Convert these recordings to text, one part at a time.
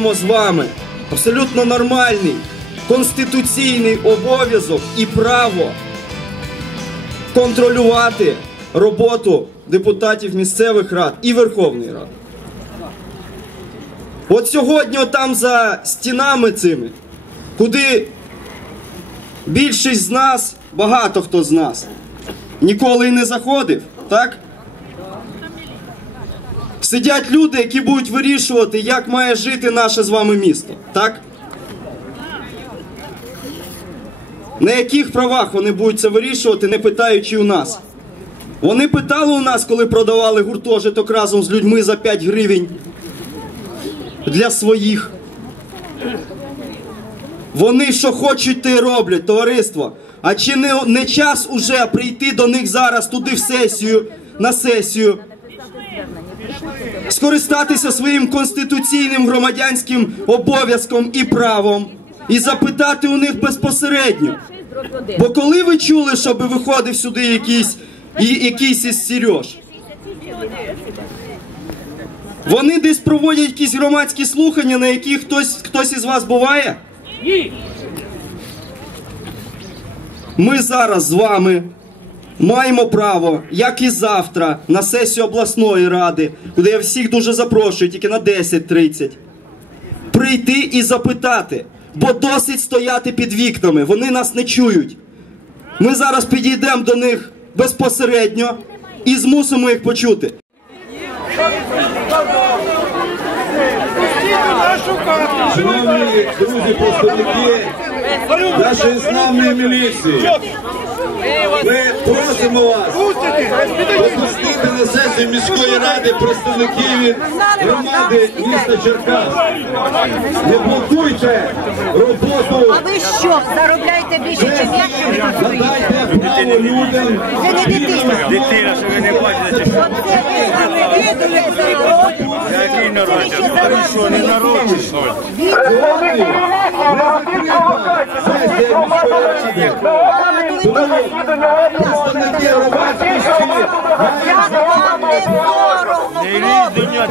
маємо з вами абсолютно нормальний конституційний обов'язок і право контролювати роботу депутатів місцевих рад і Верховної Ради. От сьогодні, там за стінами цими, куди більшість з нас, багато хто з нас, ніколи й не заходив, так? Сидять люди, які будуть вирішувати, як має жити наше з вами місто, так? На яких правах вони будуть це вирішувати, не питаючи у нас. Вони питали у нас, коли продавали гуртожиток разом з людьми за 5 гривень для своїх. Вони що хочуть, те роблять, товариство. А чи не, не час уже прийти до них зараз туди в сесію, на сесію, скористатися своїм конституційним громадянським обов'язком і правом і запитати у них безпосередньо. Бо коли ви чули, щоб виходив сюди якийсь, і, якийсь із Сереж? Вони десь проводять якісь громадські слухання, на яких хтось, хтось із вас буває? Ми зараз з вами маємо право, як і завтра, на сесію обласної ради, куди я всіх дуже запрошую, тільки на 10.30, прийти і запитати, бо досить стояти під вікнами, вони нас не чують. Ми зараз підійдемо до них безпосередньо і змусимо їх почути. Шановні друзі, представники нашої славної міліції, ми просимо вас. Допустити на сесію міської ради представників від громади міста Черкас. Не блокуйте роботу, А ви що, заробляєте більше, ніж я, що ви тут стоїте? надайте право людям. Це не дитина. Дитина, що ви не бачите, Оце ви з нами за який народ? Ви що, не громадськості Як вам не?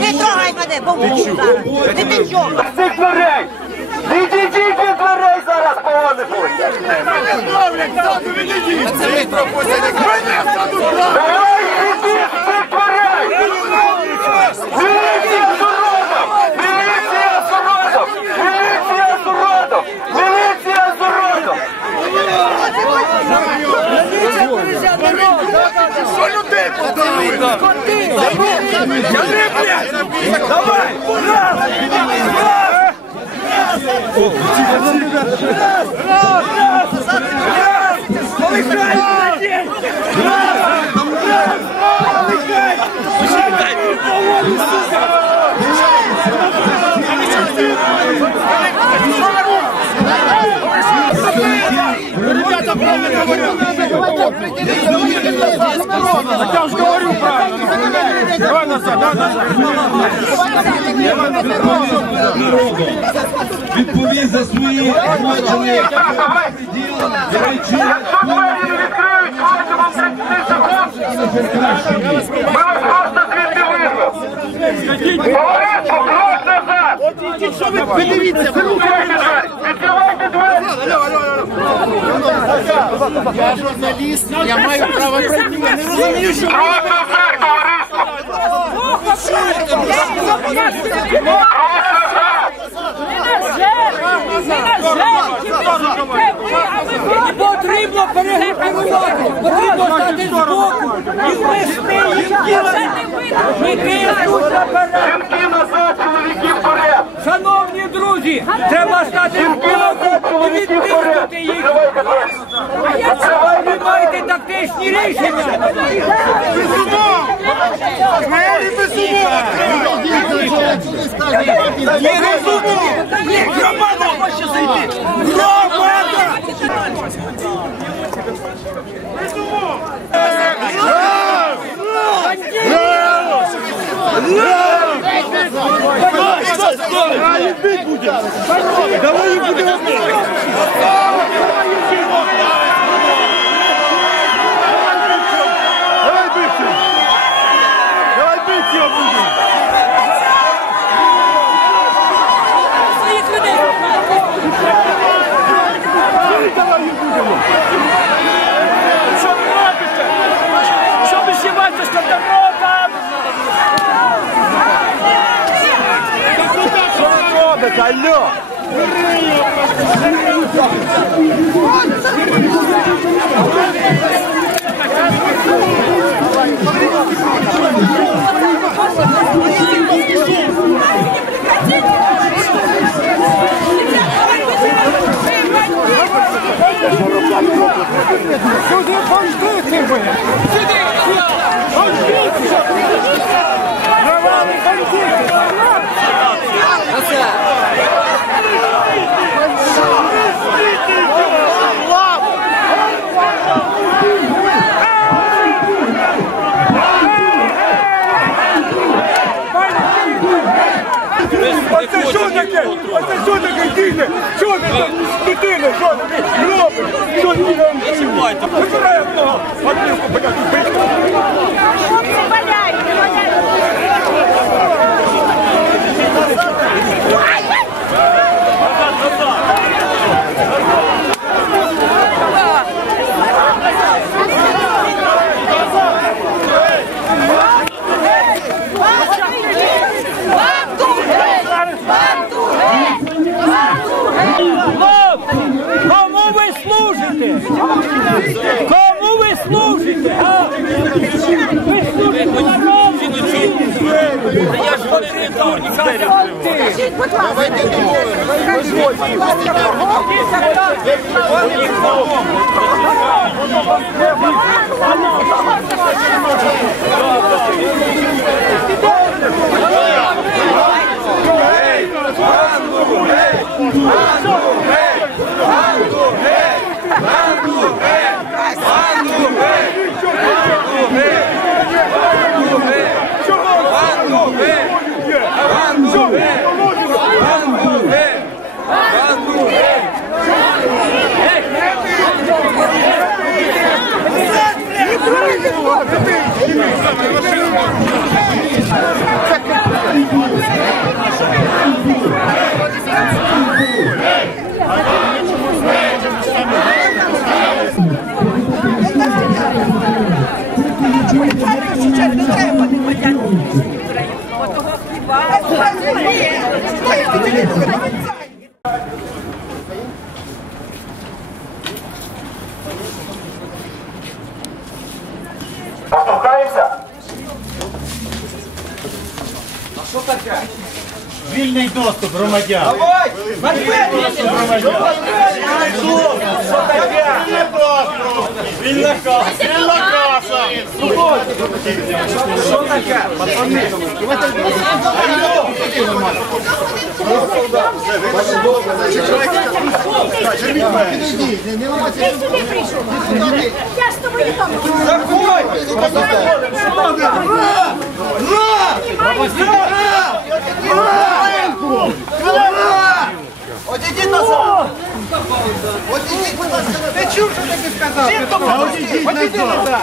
Не трогай мене, бо вуха. Ти чого? цих дверей! Відійдіть від дверей зараз, кого-небудь! Давай блядь! Давай! Раз! Раз! Раз! Раз! Раз! Раз! Полыхай, блядь! Раз! Раз! Полыхай! Ребята, правильно говорю! Я уже говорю, відповість за свої злочини. Діло, речі, Якщо не відкриють, хватить вам 30 секунд. Ми вас просто звідти вирвемо. Товариство, крок назад! Ви дивіться! Відкривайте двері! Я журналіст, я маю право пройти. Я не розумію, що Крок назад, товариство! Крок! Потрібно перегрупувати, потрібно стати збоку і ввести. Жінки назад, вперед! Шановні друзі, треба стати збоку і відтиснути їх. Маєте тактичні рішення. Є. Є громада хоче зайти. Громада! Давай бити! Давай бити його будемо! Алло! Сюди бандити ви! Сюди! Бандити! Кроваві бандити! Оце що таке? Оце що таке? Що ти там? дитини? що ти Робиш? Що ти там? Забирай одного! Одного, блядь, Хлопці валяють. Хлопці, кому ви служите? Кому ви служите? а? Ви служите народу! Я ж вони не дурні, Скажіть, будь ласка. Mando ré! Mando ré! Mando ré! Mando ré! Mando ré! Mando ré! Mando ré! Mando ré! Thank you. Послухаємося? Вільний доступ громадян. Вільна каса. Вільна каса. Сюди прийшов. Я з тобою там. Одійдіть назад! Одійдіть, будь ласка, назад! Ти чув, що тобі сказав? Одійдіть назад!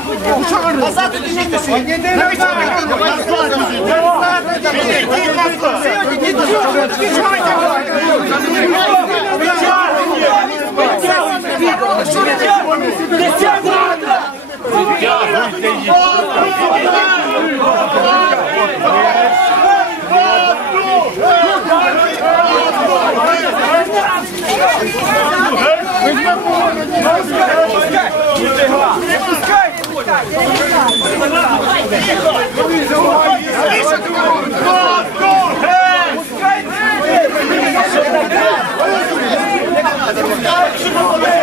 Назад одійдіть! Одійдіть назад! Одійдіть назад! Всі одійдіть назад! Що ви так заходь!